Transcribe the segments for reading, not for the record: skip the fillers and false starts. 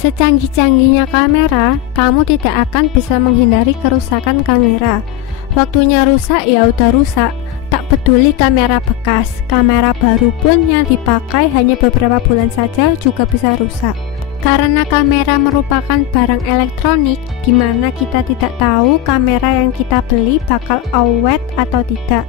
Secanggih-canggihnya kamera, kamu tidak akan bisa menghindari kerusakan kamera. Waktunya rusak ya udah rusak. Tak peduli kamera bekas, kamera baru pun yang dipakai hanya beberapa bulan saja juga bisa rusak. Karena kamera merupakan barang elektronik, di mana kita tidak tahu kamera yang kita beli bakal awet atau tidak.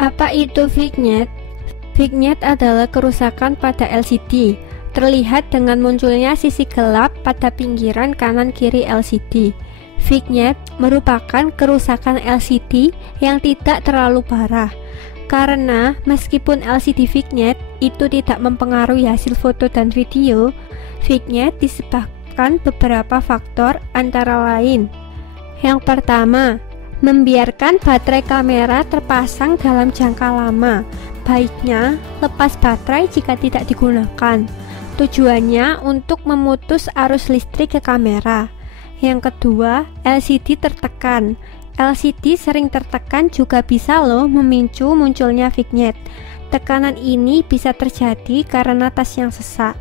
Apa itu vignette? Vignette adalah kerusakan pada LCD, terlihat dengan munculnya sisi gelap pada pinggiran kanan-kiri LCD. Vignette merupakan kerusakan LCD yang tidak terlalu parah, karena meskipun LCD vignette itu tidak mempengaruhi hasil foto dan video. Vignette disebabkan beberapa faktor, antara lain: yang pertama, membiarkan baterai kamera terpasang dalam jangka lama. Baiknya lepas baterai jika tidak digunakan. Tujuannya untuk memutus arus listrik ke kamera. Yang kedua, LCD tertekan. LCD sering tertekan juga bisa loh memicu munculnya vignette. Tekanan ini bisa terjadi karena tas yang sesak.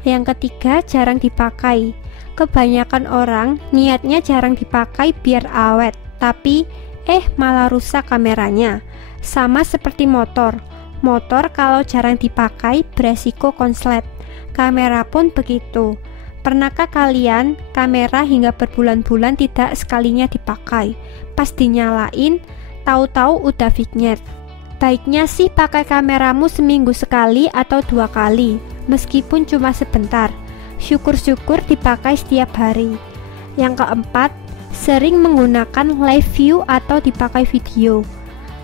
Yang ketiga, jarang dipakai. Kebanyakan orang niatnya jarang dipakai biar awet, tapi malah rusak kameranya. Sama seperti motor kalau jarang dipakai beresiko konslet. Kamera pun begitu. Pernahkah kalian kamera hingga berbulan-bulan tidak sekalinya dipakai? Pas dinyalain, tahu-tahu udah vignette. Baiknya sih pakai kameramu seminggu sekali atau 2 kali, meskipun cuma sebentar. Syukur-syukur dipakai setiap hari. Yang keempat, sering menggunakan live view atau dipakai video.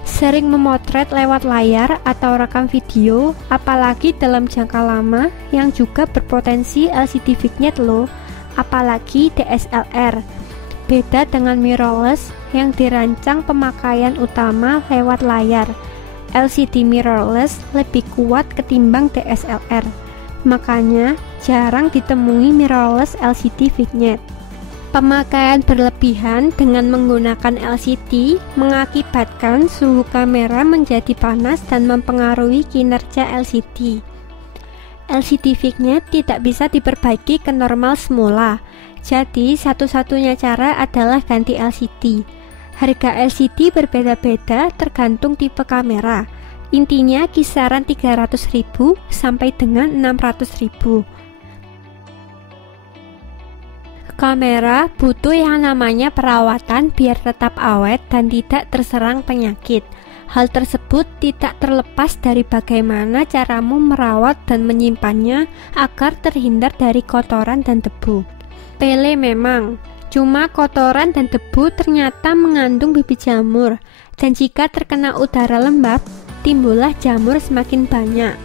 Sering memotret lewat layar atau rekam video, apalagi dalam jangka lama, yang juga berpotensi LCD vignette loh, apalagi DSLR. Beda dengan mirrorless yang dirancang pemakaian utama lewat layar. LCD mirrorless lebih kuat ketimbang DSLR. Makanya jarang ditemui mirrorless LCD vignette. Pemakaian berlebihan dengan menggunakan LCD mengakibatkan suhu kamera menjadi panas dan mempengaruhi kinerja LCD. LCD vignette tidak bisa diperbaiki ke normal semula, jadi satu-satunya cara adalah ganti LCD. Harga LCD berbeda-beda tergantung tipe kamera. Intinya kisaran 300.000 sampai dengan 600.000. Kamera butuh yang namanya perawatan biar tetap awet dan tidak terserang penyakit. Hal tersebut tidak terlepas dari bagaimana caramu merawat dan menyimpannya agar terhindar dari kotoran dan debu. Pele memang, cuma kotoran dan debu ternyata mengandung bibit jamur, dan jika terkena udara lembab, timbullah jamur semakin banyak.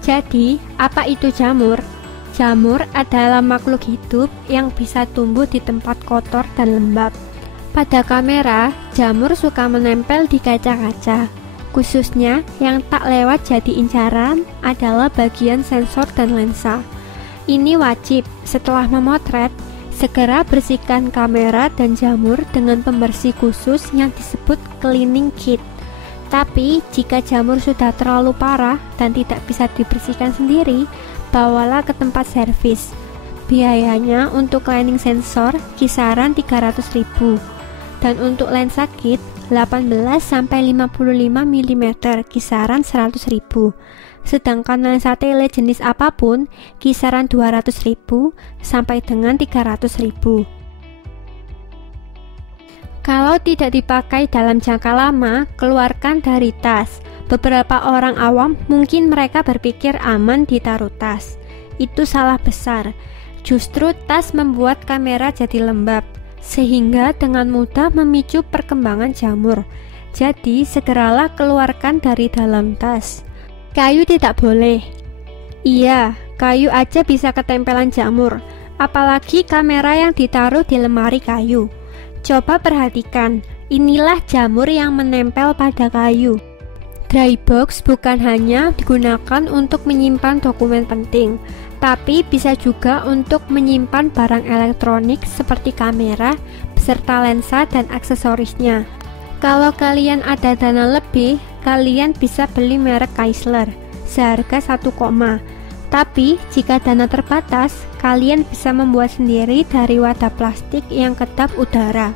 Jadi, apa itu jamur? Jamur adalah makhluk hidup yang bisa tumbuh di tempat kotor dan lembab. Pada kamera, jamur suka menempel di kaca-kaca. Khususnya yang tak lewat jadi incaran adalah bagian sensor dan lensa. Ini wajib setelah memotret, segera bersihkan kamera dan jamur dengan pembersih khusus yang disebut cleaning kit. Tapi jika jamur sudah terlalu parah dan tidak bisa dibersihkan sendiri, bawalah ke tempat servis. Biayanya untuk cleaning sensor kisaran 300.000 dan untuk lensa kit 18-55 mm kisaran 100.000. Sedangkan lensa tele jenis apapun kisaran 200.000 sampai dengan 300.000. Kalau tidak dipakai dalam jangka lama, keluarkan dari tas. Beberapa orang awam mungkin mereka berpikir aman ditaruh tas. Itu salah besar. Justru tas membuat kamera jadi lembab, sehingga dengan mudah memicu perkembangan jamur. Jadi segeralah keluarkan dari dalam tas. Kayu tidak boleh. Iya, kayu aja bisa ketempelan jamur, apalagi kamera yang ditaruh di lemari kayu. Coba perhatikan, inilah jamur yang menempel pada kayu. Dry box bukan hanya digunakan untuk menyimpan dokumen penting, tapi bisa juga untuk menyimpan barang elektronik seperti kamera, beserta lensa dan aksesorisnya. Kalau kalian ada dana lebih, kalian bisa beli merek Kaisler seharga 1, tapi jika dana terbatas, kalian bisa membuat sendiri dari wadah plastik yang kedap udara.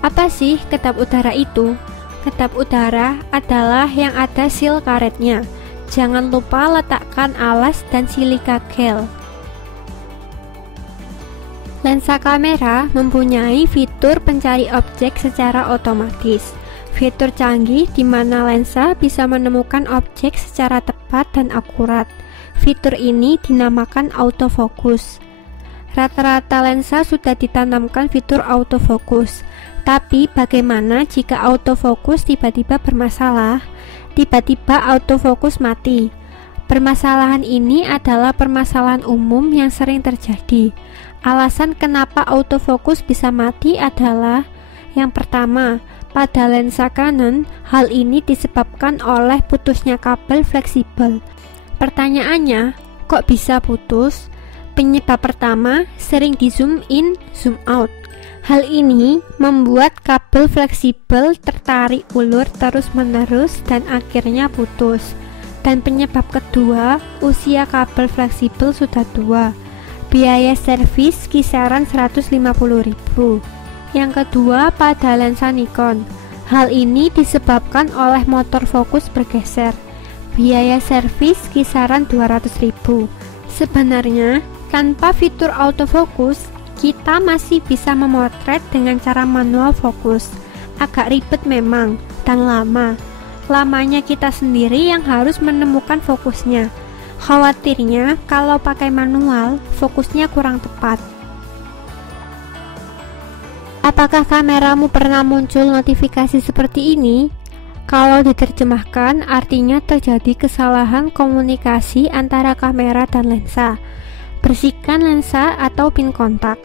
Apa sih kedap udara itu? Kedap udara adalah yang ada seal karetnya. Jangan lupa letakkan alas dan silika gel. Lensa kamera mempunyai fitur pencari objek secara otomatis. Fitur canggih di mana lensa bisa menemukan objek secara tepat dan akurat. Fitur ini dinamakan autofocus. Rata-rata lensa sudah ditanamkan fitur autofocus. Tapi bagaimana jika autofocus tiba-tiba bermasalah? Tiba-tiba autofocus mati. Permasalahan ini adalah permasalahan umum yang sering terjadi. Alasan kenapa autofocus bisa mati adalah: yang pertama, pada lensa Canon, hal ini disebabkan oleh putusnya kabel fleksibel. Pertanyaannya, kok bisa putus? Penyebab pertama, sering di zoom in, zoom out. Hal ini membuat kabel fleksibel tertarik ulur terus-menerus dan akhirnya putus. Dan penyebab kedua, usia kabel fleksibel sudah tua. Biaya servis kisaran 150.000. Yang kedua, pada lensa Nikon. Hal ini disebabkan oleh motor fokus bergeser. Biaya servis kisaran 200.000. Sebenarnya, tanpa fitur autofocus, kita masih bisa memotret dengan cara manual fokus. Agak ribet memang, dan lama. Lamanya kita sendiri yang harus menemukan fokusnya. Khawatirnya kalau pakai manual, fokusnya kurang tepat. Apakah kameramu pernah muncul notifikasi seperti ini? Kalau diterjemahkan, artinya terjadi kesalahan komunikasi antara kamera dan lensa. Bersihkan lensa atau pin kontak.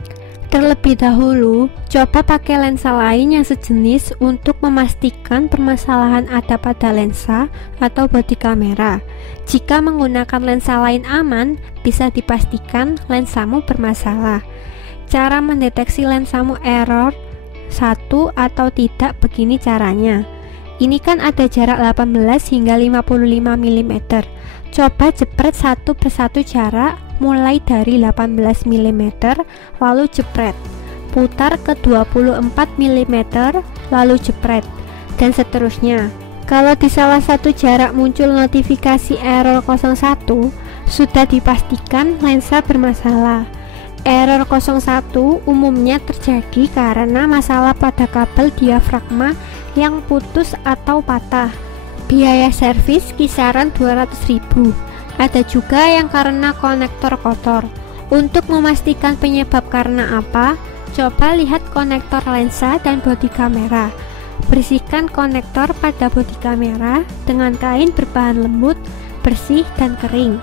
Terlebih dahulu, coba pakai lensa lain yang sejenis untuk memastikan permasalahan ada pada lensa atau bodi kamera. Jika menggunakan lensa lain aman, bisa dipastikan lensamu bermasalah. Cara mendeteksi lensamu error 1 atau tidak begini caranya. Ini kan ada jarak 18 hingga 55 mm. Coba jepret satu persatu jarak mulai dari 18 mm, lalu jepret. Putar ke 24 mm, lalu jepret, dan seterusnya. Kalau di salah satu jarak muncul notifikasi error 01, sudah dipastikan lensa bermasalah. Error 01 umumnya terjadi karena masalah pada kabel diafragma yang putus atau patah. Biaya servis kisaran 200.000. Ada juga yang karena konektor kotor. Untuk memastikan penyebab karena apa, coba lihat konektor lensa dan bodi kamera. Bersihkan konektor pada bodi kamera dengan kain berbahan lembut, bersih dan kering.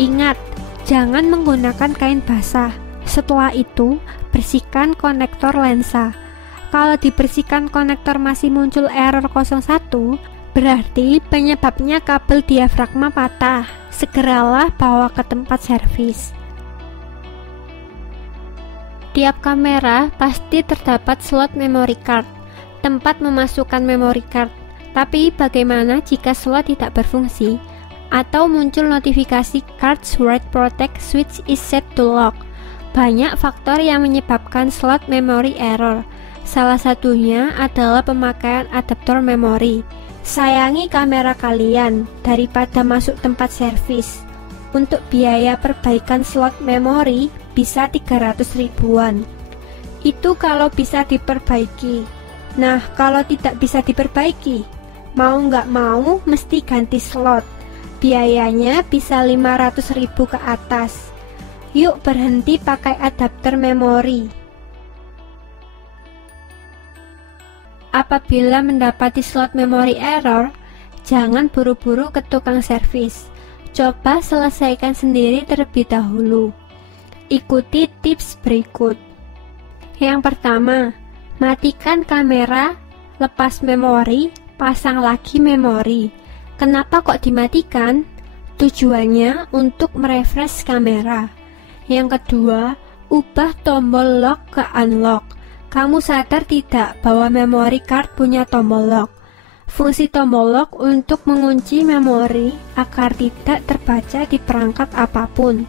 Ingat, jangan menggunakan kain basah. Setelah itu, bersihkan konektor lensa. Kalau dibersihkan konektor masih muncul error 01, berarti penyebabnya kabel diafragma patah. Segeralah bawa ke tempat servis. Tiap kamera pasti terdapat slot memory card, tempat memasukkan memory card. Tapi bagaimana jika slot tidak berfungsi? Atau muncul notifikasi Cards Write Protect Switch is set to lock. Banyak faktor yang menyebabkan slot memory error. Salah satunya adalah pemakaian adaptor memori. Sayangi kamera kalian daripada masuk tempat servis. Untuk biaya perbaikan slot memori bisa 300 ribuan. Itu kalau bisa diperbaiki. Nah, kalau tidak bisa diperbaiki, mau nggak mau mesti ganti slot. Biayanya bisa 500.000 ke atas. Yuk berhenti pakai adapter memori. Apabila mendapati slot memori error, jangan buru-buru ke tukang servis. Coba selesaikan sendiri terlebih dahulu. Ikuti tips berikut. Yang pertama, matikan kamera, lepas memori, pasang lagi memori. Kenapa kok dimatikan? Tujuannya untuk merefresh kamera. Yang kedua, ubah tombol lock ke unlock. Kamu sadar tidak bahwa memory card punya tombol lock? Fungsi tombol lock untuk mengunci memori agar tidak terbaca di perangkat apapun.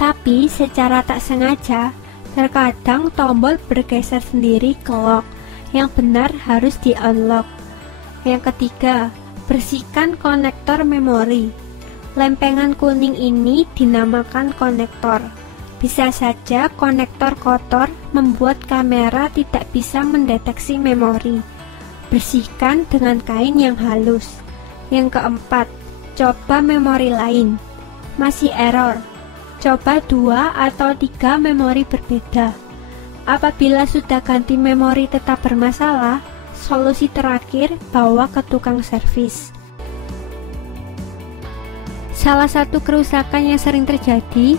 Tapi secara tak sengaja, terkadang tombol bergeser sendiri ke lock. Yang benar harus di unlock. Yang ketiga, bersihkan konektor memori. Lempengan kuning ini dinamakan konektor. Bisa saja konektor kotor membuat kamera tidak bisa mendeteksi memori. Bersihkan dengan kain yang halus. Yang keempat, coba memori lain. Masih error. Coba 2 atau 3 memori berbeda. Apabila sudah ganti memori tetap bermasalah, solusi terakhir bawa ke tukang servis. Salah satu kerusakan yang sering terjadi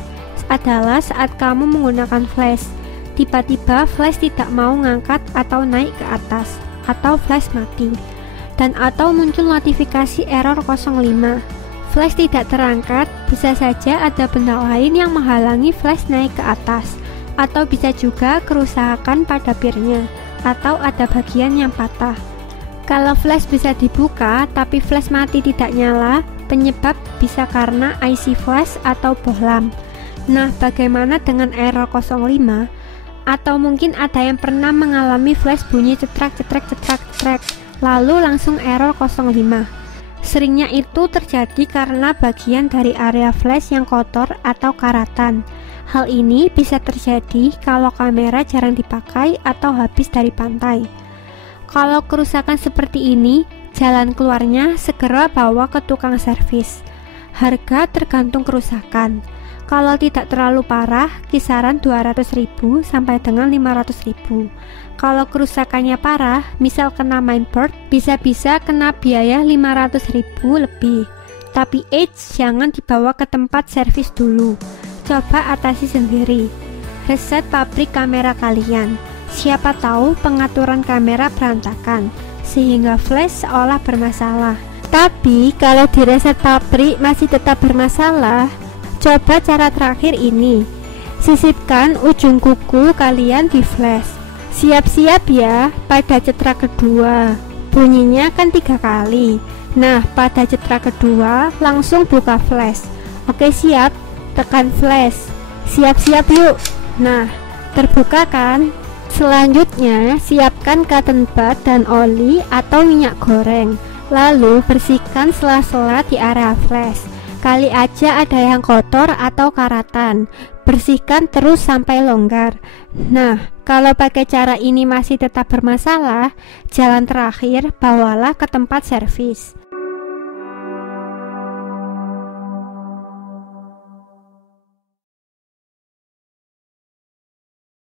adalah saat kamu menggunakan flash. Tiba-tiba flash tidak mau ngangkat atau naik ke atas, atau flash mati, dan atau muncul notifikasi error 05. Flash tidak terangkat, bisa saja ada benda lain yang menghalangi flash naik ke atas, atau bisa juga kerusakan pada pirnya, atau ada bagian yang patah. Kalau flash bisa dibuka tapi flash mati tidak nyala, penyebab bisa karena IC flash atau bohlam. Nah, bagaimana dengan error 05? Atau mungkin ada yang pernah mengalami flash bunyi cetrak, lalu langsung error 05. Seringnya itu terjadi karena bagian dari area flash yang kotor atau karatan. Hal ini bisa terjadi kalau kamera jarang dipakai atau habis dari pantai. Kalau kerusakan seperti ini, jalan keluarnya segera bawa ke tukang servis. Harga tergantung kerusakan. Kalau tidak terlalu parah, kisaran 200.000 sampai dengan 500.000. Kalau kerusakannya parah, misal kena mainboard, bisa-bisa kena biaya 500.000 lebih. Tapi jangan dibawa ke tempat servis dulu. Coba atasi sendiri. Reset pabrik kamera kalian. Siapa tahu pengaturan kamera berantakan, sehingga flash seolah bermasalah. Tapi kalau di reset pabrik masih tetap bermasalah, coba cara terakhir ini. Sisipkan ujung kuku kalian di flash. Siap-siap ya pada cetrak kedua. Bunyinya kan 3 kali. Nah, pada cetrak kedua langsung buka flash. Oke, siap. Tekan flash. Siap-siap yuk. Nah, terbuka kan? Selanjutnya, siapkan cotton bud dan oli atau minyak goreng. Lalu bersihkan sela-sela di area flash. Kali aja ada yang kotor atau karatan. Bersihkan terus sampai longgar. Nah, kalau pakai cara ini masih tetap bermasalah, jalan terakhir bawalah ke tempat servis.